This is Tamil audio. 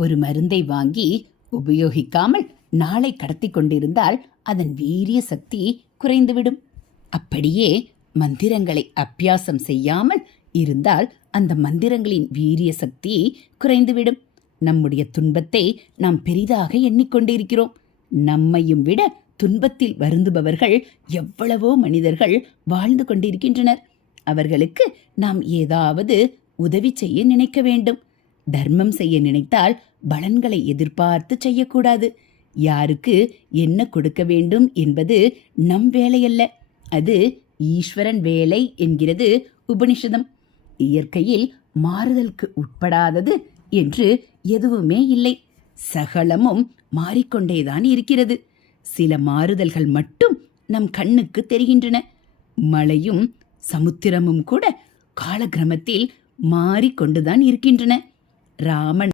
ஒரு மருந்தை வாங்கி உபயோகிக்காமல் நாளை கடத்தி கொண்டிருந்தால் அதன் வீரிய சக்தி குறைந்துவிடும். அப்படியே மந்திரங்களை அபியாசம் செய்யாமல் இருந்தால் அந்த மந்திரங்களின் வீரிய சக்தி குறைந்துவிடும். நம்முடைய துன்பத்தை நாம் பெரிதாக எண்ணிக்கொண்டிருக்கிறோம். நம்மையும் விட துன்பத்தில் வருந்துபவர்கள் எவ்வளவோ மனிதர்கள் வாழ்ந்து கொண்டிருக்கின்றனர். அவர்களுக்கு நாம் ஏதாவது உதவி செய்ய நினைக்க வேண்டும். தர்மம் செய்ய நினைத்தால் பலன்களை எதிர்பார்த்து செய்யக்கூடாது. யாருக்கு என்ன கொடுக்க வேண்டும் என்பது நம் வேலையல்ல, அது ஈஸ்வரன் வேலை என்கிறது உபனிஷதம். இயற்கையில் மாறுதலுக்கு உட்படாதது என்று எதுவுமே இல்லை. சகலமும் மாறிக்கொண்டேதான் இருக்கிறது. சில மாறுதல்கள் மட்டும் நம் கண்ணுக்கு தெரிகின்றன. மழையும் சமுத்திரமும் கூட காலக்கிரமத்தில் மாறிக்கொண்டுதான் இருக்கின்றன. ராமன்